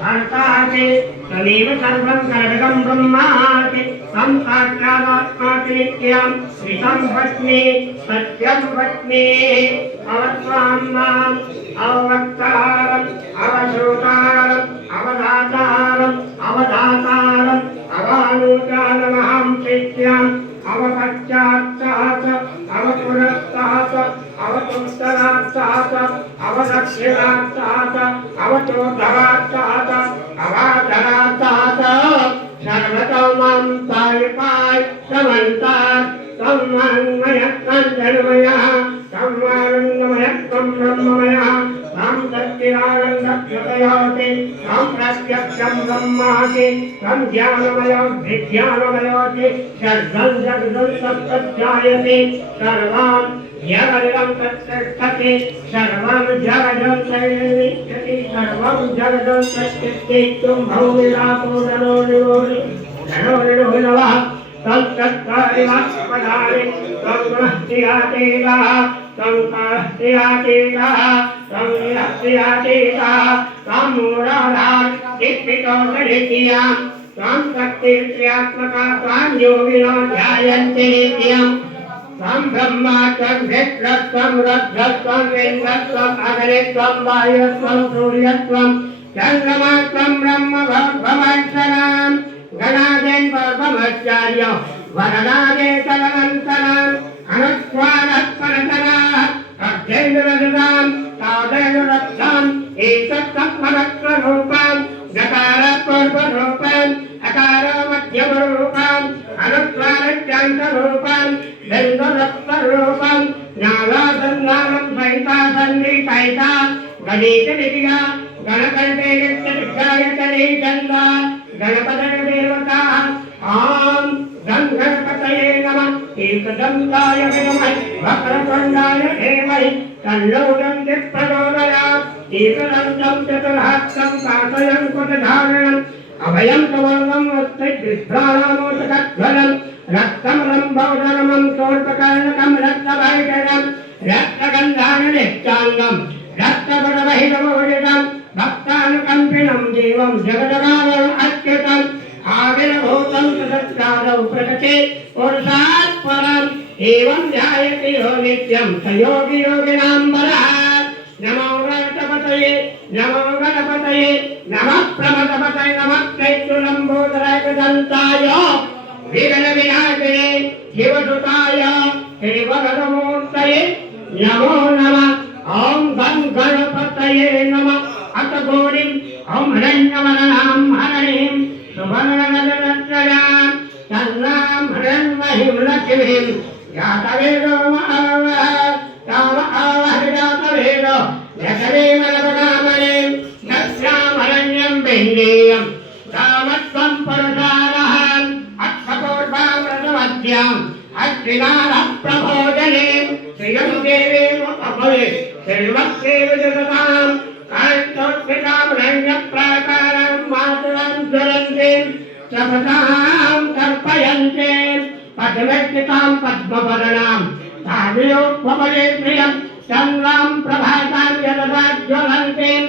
कर्ताके तमेव सर्वं कर्मकं ब्रह्माति तं साक्षादात्माति नित्यं श्रितं वच्मि सत्यं वच्मि अवत्वान्नाम् अवक्तारम् अवश्रोतारम् अवदातारम् अवदातारम् अवानुजानमहं प्रीत्याम् अवपश्चात्तात् अवपुरस्तात् अवतुत्तरात्तात् अवदक्षिणात्तात् अवचोदरात्तात् अवादरात्तात् सर्वतोमं पायपाय समन्तात् तन्मयत्तं जन्मयः तन्मानन्दमयत्तं ब्रह्ममयः तं सच्चिदानन्दप्रतयोति तं प्रत्यक्षं ब्रह्माति तं ज्ञानमयो विज्ञानमयोति सर्वं जगदं तत्प्रध्यायते सर्वं जगदं तत्तिष्ठति सर्वं जगदं तत्तिष्ठति सर्वं जगदं तत्तिष्ठति त्वं भूमिरापो नरो तत्तत्कारिवास्पदानि तङ्गुणस्त्रियातीतः तङ्कास्त्रियातीतः तङ्गिरस्त्रियातीतः तं मूलाधार दीक्षितो दलितियां तं शक्तिस्त्रियात्मका त्वां योगिनो ध्यायन्ति नित्यं तं ब्रह्मा त्वं भिद्रत्वं रुद्रत्वं इन्द्रत्वम् अग्नित्वं वायुत्वं सूर्यत्वं चन्द्रमा त्वं ब्रह्म भवत्सनाम् गणादेन परमाचार्य वरदादे तदनन्तरम् अनुस्वारत्परतराः अध्ययनरताम् तादेवरक्षाम् एतत्तत्परत्वरूपाम् गकारपूर्वरूपाम् अकारमध्यमरूपाम् अनुस्वारच्चान्तरूपाम् बिन्दुरत्वरूपाम् ज्ञानासन्नानं सहितासन्निसहिता गणेशनिधिया गणकल्पेयच्छायतने चन्दा गणपतये देवता आम गणपतये नमः एकदन्ताय विद्महे वक्रतुण्डाय धीमहि तन्नो दन्ति प्रचोदयात् एकदन्तं चतुर्हस्तं काशयं कुटधारणम् अभयं कमलं वस्ति विभ्राणामोदकध्वलं रक्तमलं भवधर्मं शोर्पकर्णकं रक्तभैजनं रक्तगन्धाननिश्चाङ्गं रक्तपटवहितमोदितं भक्तानुकम्पिनं जीवं जगदगावम् अच्युतम् आविर्भूतं सदस्रादौ प्रकटे पुरुषात् परम् एवं ध्यायति यो नित्यं स योगी योगिनां वरः नमो गणपतये नमः प्रमदपतये नमः चैत्युलम्बोदराय दन्ताय विघ्नविनाशिने शिवसुताय श्रीवरदमूर्तये नमो नमः ॐ गं गणपतये नमः अथ गौरीं ॐ हरण्यवरणां हरणीं सुवर्णनदनत्रयां तन्नां हरण्महीं लक्ष्मीं जातवेदो महावः ताम आवहृजातवेदो यशवेमनवनामनीं नस्यां हरण्यं बिन्देयं तामत्वं परसारः अक्षपूर्वां रसवद्याम् अश्विनारप्रभोजनीं श्रियं देवीम् अपवे सर्वस्यैव जगतां कान्तोत्थितां रण्यप्राकारां मातरं ज्वलन्तीं शपथां तर्पयन्तीं पद्मस्थितां पद्मवर्णां तामियोपवये प्रियं चन्द्रां प्रभातां जलदा ज्वलन्तीं